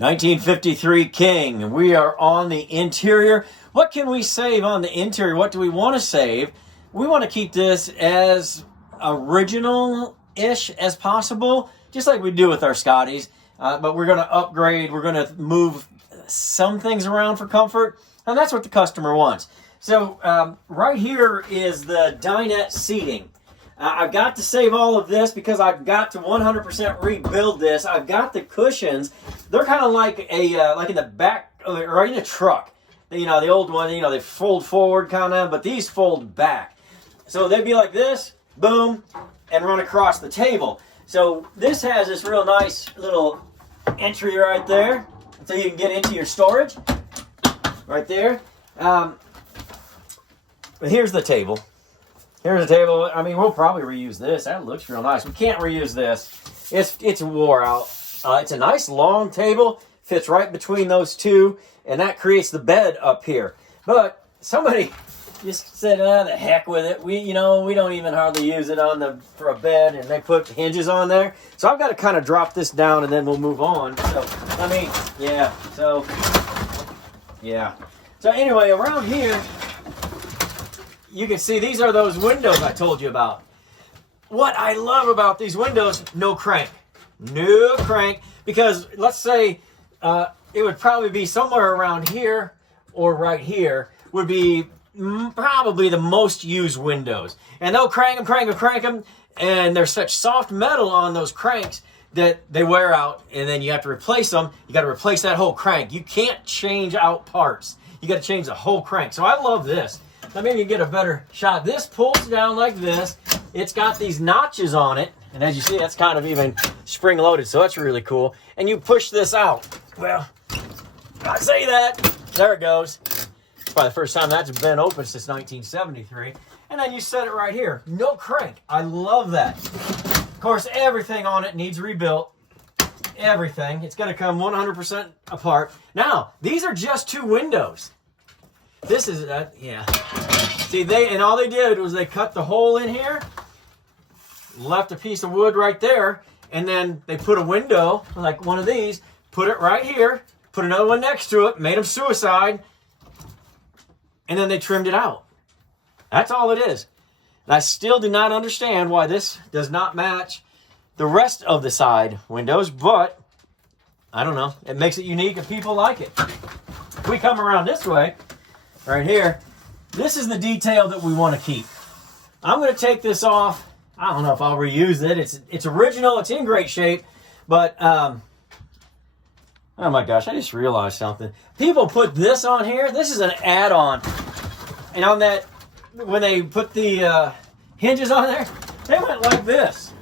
1953 King. We are on the interior. What can we save on the interior? What do we want to save? We want to keep this as original-ish as possible, just like we do with our Scotties. But we're going to upgrade. We're going to move some things around for comfort, and that's what the customer wants. So right here is the dinette seating. I've got to save all of this because I've got to 100% rebuild this. I've got the cushions. They're kind of like like in the back, or in a truck. You know, the old one, you know, they fold forward kind of, but these fold back. So they'd be like this, boom, and run across the table. So this has this real nice little entry right there, so you can get into your storage right there. But here's the table. Here's the table. I mean, we'll probably reuse this. That looks real nice. We can't reuse this. It's wore out. It's a nice long table. Fits right between those two, and that creates the bed up here. But somebody just said, the heck with it. We don't even hardly use it for a bed, and they put hinges on there. So I've got to kind of drop this down, and then we'll move on. So, I mean, yeah. So anyway, around here, you can see these are those windows I told you about. What I love about these windows, no crank. No crank. Because let's say it would probably be somewhere around here or right here would be probably the most used windows. And they'll crank them, and there's such soft metal on those cranks that they wear out, and then you have to replace them. You got to replace that whole crank. You can't change out parts. You got to change the whole crank. So I love this. Now maybe you get a better shot. This pulls down like this. It's got these notches on it. And as you see, that's kind of even spring-loaded, so that's really cool. And you push this out. Well, I say that. There it goes. It's probably the first time that's been open since 1973. And then you set it right here. No crank. I love that. Of course, everything on it needs rebuilt. Everything. It's going to come 100% apart. Now, these are just two windows. This is, yeah. See, all they did was they cut the hole in here, left a piece of wood right there, and then they put a window, like one of these, put it right here, put another one next to it, made them suicide, and then they trimmed it out. That's all it is. And I still do not understand why this does not match the rest of the side windows, but I don't know. It makes it unique and people like it. If we come around this way, right here, this is the detail that we want to keep. I'm going to take this off. I don't know if I'll reuse it. It's original. It's in great shape. But, oh my gosh, I just realized something. People put this on here. This is an add-on. And on that, when they put the hinges on there, they went like this.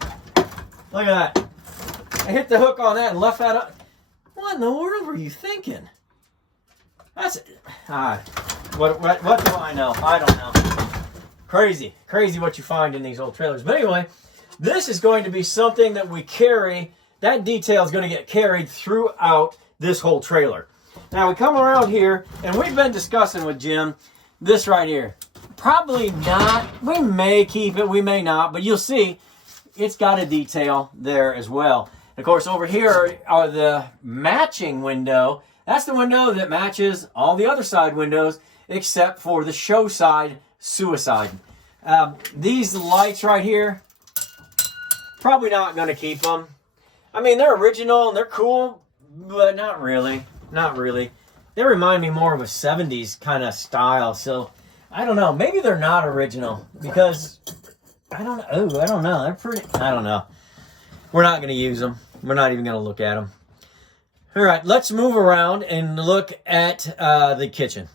Look at that. I hit the hook on that and left that up. What in the world were you thinking? That's... What do I know? I don't know. Crazy what you find in these old trailers. But anyway, this is going to be something that we carry. That detail is going to get carried throughout this whole trailer. Now we come around here, and we've been discussing with Jim this right here. Probably not. We may keep it, we may not, but you'll see it's got a detail there as well. Of course, over here are the matching window. That's the window that matches all the other side windows, except for the show side suicide. These lights right here, probably not going to keep them. I mean, they're original and they're cool, but not really. Not really. They remind me more of a 70s kind of style, so I don't know. Maybe they're not original because I don't know. They're pretty, I don't know. We're not going to use them. We're not even going to look at them. All right, let's move around and look at the kitchen.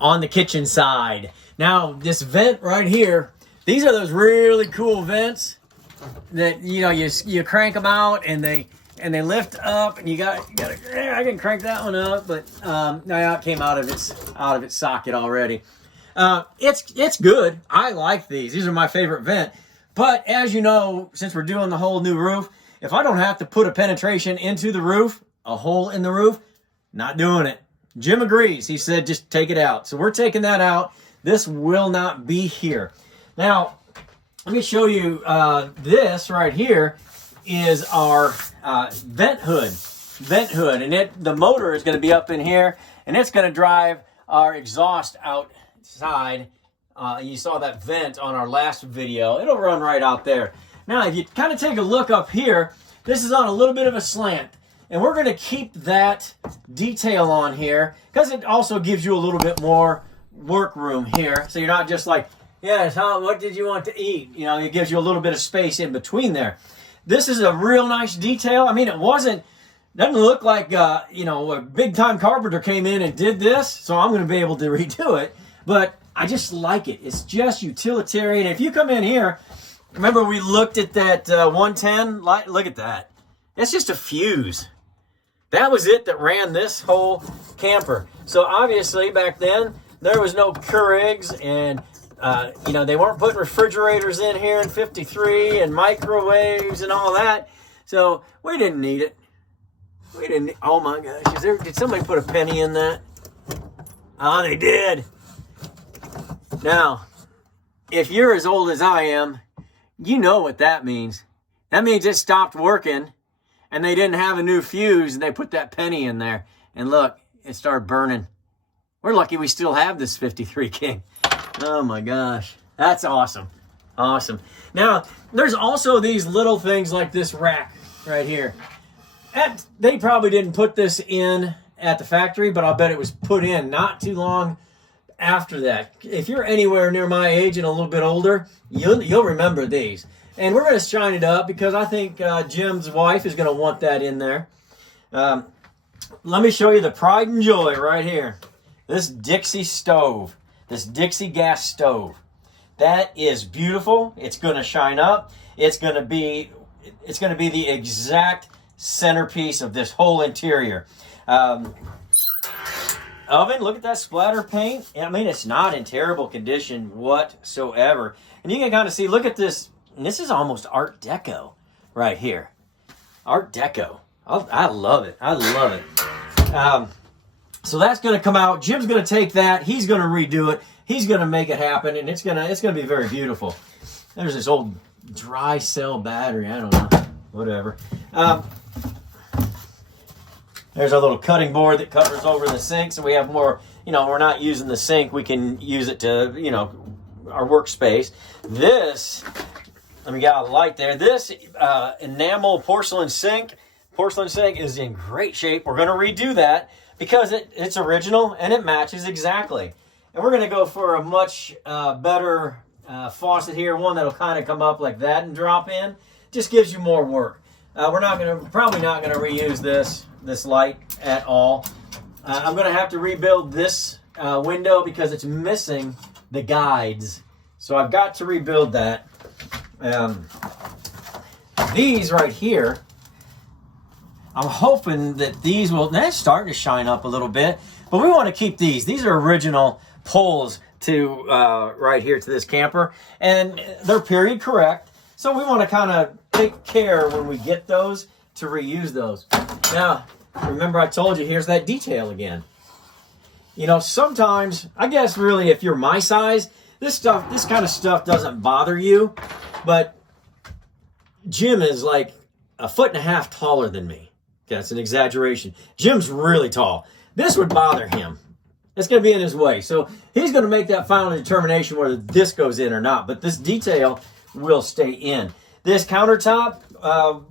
On the kitchen side. Now, this vent right here, these are those really cool vents that, you know, you crank them out and they lift up, and you got I can crank that one up, but now it came out of its socket already. It's good. I like these. These are my favorite vent. But as you know, since we're doing the whole new roof, if I don't have to put a penetration into the roof, a hole in the roof, not doing it. Jim agrees. He said just take it out. So we're taking that out. This will not be here. Now, let me show you this right here. is our vent hood. And the motor is going to be up in here, and it's going to drive our exhaust outside. You saw that vent on our last video. It'll run right out there. Now, if you kind of take a look up here, this is on a little bit of a slant. And we're going to keep that detail on here because it also gives you a little bit more work room here. So you're not just like, yeah, Tom, what did you want to eat? You know, it gives you a little bit of space in between there. This is a real nice detail. I mean, doesn't look like, you know, a big-time carpenter came in and did this, so I'm going to be able to redo it. But I just like it. It's just utilitarian. If you come in here, remember we looked at that 110 light? Look at that. It's just a fuse. That was it that ran this whole camper. So obviously back then, there was no Keurigs, and you know, they weren't putting refrigerators in here in 53 and microwaves and all that. So we didn't need it. We didn't. Oh my gosh! Did somebody put a penny in that? Oh, they did. Now, if you're as old as I am, you know what that means. That means it stopped working, and they didn't have a new fuse, and they put that penny in there. And look, it started burning. We're lucky we still have this 53 King. Oh my gosh, that's awesome. Awesome. Now, there's also these little things like this rack right here. They probably didn't put this in at the factory, but I'll bet it was put in not too long after that. If you're anywhere near my age and a little bit older, you'll remember these. And we're going to shine it up because I think Jim's wife is going to want that in there. Let me show you the pride and joy right here. This Dixie stove, this Dixie gas stove. That is beautiful. It's going to shine up. It's going to be the exact centerpiece of this whole interior. Oven, look at that splatter paint. I mean, it's not in terrible condition whatsoever. And you can kind of see, look at this. And this is almost Art Deco right here. Art Deco. I love it. I love it. So that's going to come out. Jim's going to take that. He's going to redo it. He's going to make it happen, and it's going to be very beautiful. There's this old dry cell battery. I don't know. Whatever. There's our little cutting board that covers over the sink, so we have more, you know, we're not using the sink. We can use it to, you know, our workspace. This, let me get a light there. This enamel porcelain sink is in great shape. We're going to redo that because it's original and it matches exactly. And we're going to go for a much better faucet here, one that'll kind of come up like that and drop in. Just gives you more work. We're probably not going to reuse this light at all. I'm going to have to rebuild this window because it's missing the guides. So I've got to rebuild that. These right here, I'm hoping that these will, that's starting to shine up a little bit, but we want to keep these. These are original poles to right here to this camper, and they're period correct. So we want to kind of take care when we get those to reuse those. Now, remember I told you, here's that detail again. You know, sometimes, I guess really if you're my size, this kind of stuff doesn't bother you, but Jim is like 1.5 feet taller than me. That's an exaggeration. Jim's really tall. This would bother him. It's going to be in his way. So he's going to make that final determination whether this goes in or not. But this detail will stay in. This countertop,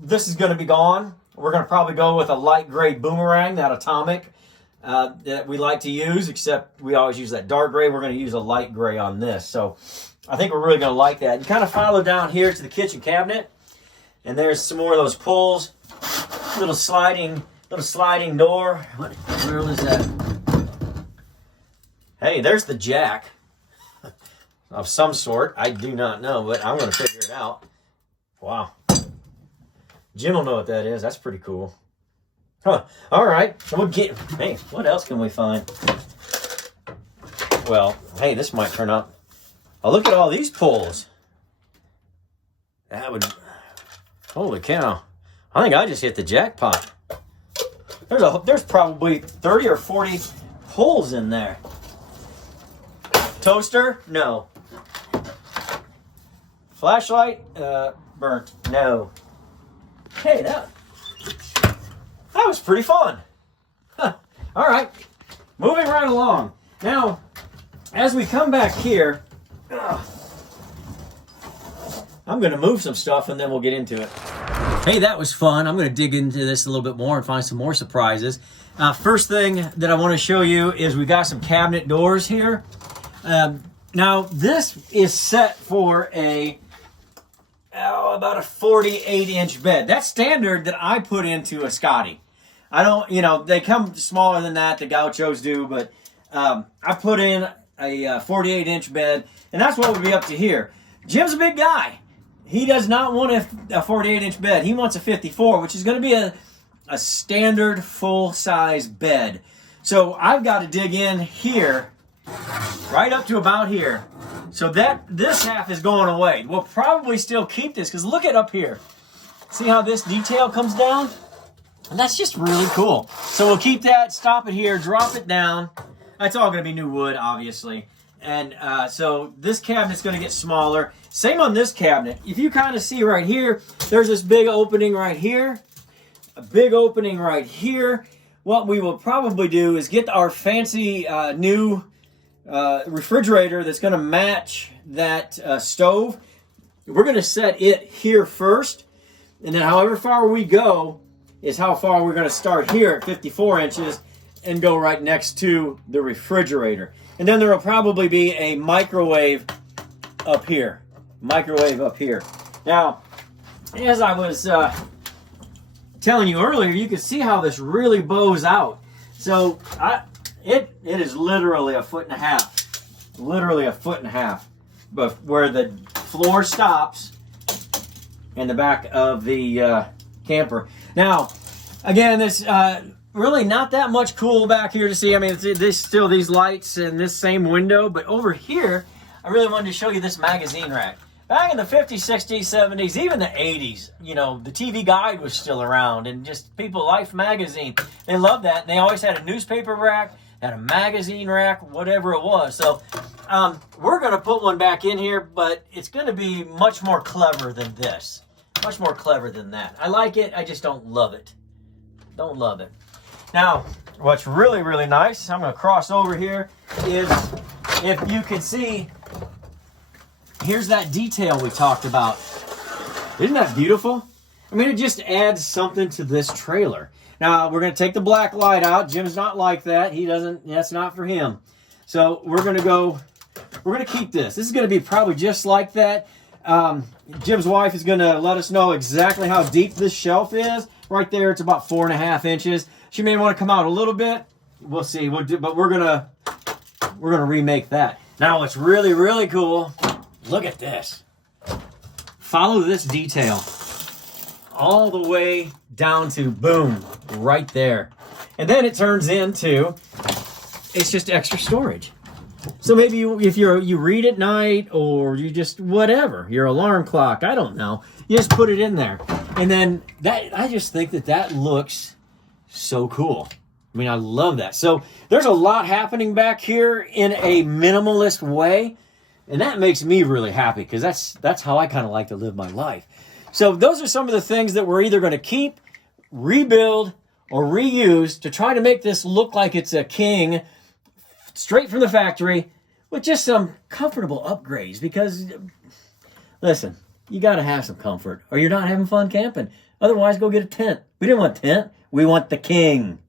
this is going to be gone. We're going to probably go with a light gray boomerang, that atomic that we like to use, except we always use that dark gray. We're going to use a light gray on this. So I think we're really going to like that. You kind of follow down here to the kitchen cabinet, and there's some more of those pulls. Little sliding door. What wheel is that? Hey, there's the jack of some sort. I do not know, but I'm going to figure it out. Wow. Jim will know what that is. That's pretty cool. Huh. All right. So hey, what else can we find? Well, hey, this might turn out. Oh, look at all these pulls. Holy cow. I think I just hit the jackpot. There's probably 30 or 40 holes in there. Toaster? No. Flashlight? Burnt? No. Hey, that was pretty fun. Huh. All right, moving right along. Now, as we come back here, I'm going to move some stuff and then we'll get into it. Hey, that was fun. I'm going to dig into this a little bit more and find some more surprises. First thing that I want to show you is we got some cabinet doors here. Now, this is set for about a 48-inch bed. That's standard that I put into a Scotty. I don't, they come smaller than that, the Gauchos do, but I put in a 48-inch bed, and that's what would be up to here. Jim's a big guy. He does not want a 48-inch bed. He wants a 54, which is going to be a standard full-size bed. So I've got to dig in here, right up to about here. So this half is going away. We'll probably still keep this, because look at up here. See how this detail comes down? And that's just really cool. So we'll keep that, stop it here, drop it down. That's all going to be new wood, obviously. And so this cabinet's going to get smaller. Same on this cabinet. If you kind of see right here, there's this big opening right here. A big opening right here. What we will probably do is get our fancy new refrigerator that's going to match that stove. We're going to set it here first. And then however far we go is how far we're going to start here at 54 inches and go right next to the refrigerator. And then there will probably be a microwave up here. Now, as I was telling you earlier, you can see how this really bows out. So it is literally a foot and a half. Literally a foot and a half. But where the floor stops and the back of the camper. Now, again, this really not that much cool back here to see. I mean, there's still these lights and this same window. But over here, I really wanted to show you this magazine rack. Back in the 50s, 60s, 70s, even the 80s, the TV Guide was still around, and just People Life magazine. They loved that. And they always had a newspaper rack, had a magazine rack, whatever it was. So we're going to put one back in here, but it's going to be much more clever than this. Much more clever than that. I like it. I just don't love it. Don't love it. Now, what's really, really nice, I'm going to cross over here, is if you can see, here's that detail we talked about. Isn't that beautiful? I mean, it just adds something to this trailer. Now, we're going to take the black light out. Jim's not like that. He doesn't, that's not for him. So we're going to keep this. This is going to be probably just like that. Jim's wife is going to let us know exactly how deep this shelf is. Right there, it's about 4.5 inches. She may want to come out a little bit. We'll see. But we're gonna remake that. Now, what's really, really cool, look at this. Follow this detail all the way down to boom, right there. And then it turns into, it's just extra storage. So maybe if you read at night, or you just whatever, your alarm clock, I don't know, you just put it in there. And then I just think that looks so cool. I mean, I love that. So there's a lot happening back here in a minimalist way, and that makes me really happy, because that's how I kind of like to live my life. So those are some of the things that we're either going to keep, rebuild, or reuse to try to make this look like it's a king straight from the factory with just some comfortable upgrades, because listen, you got to have some comfort or you're not having fun camping. Otherwise, go get a tent. We didn't want a tent. We want the king.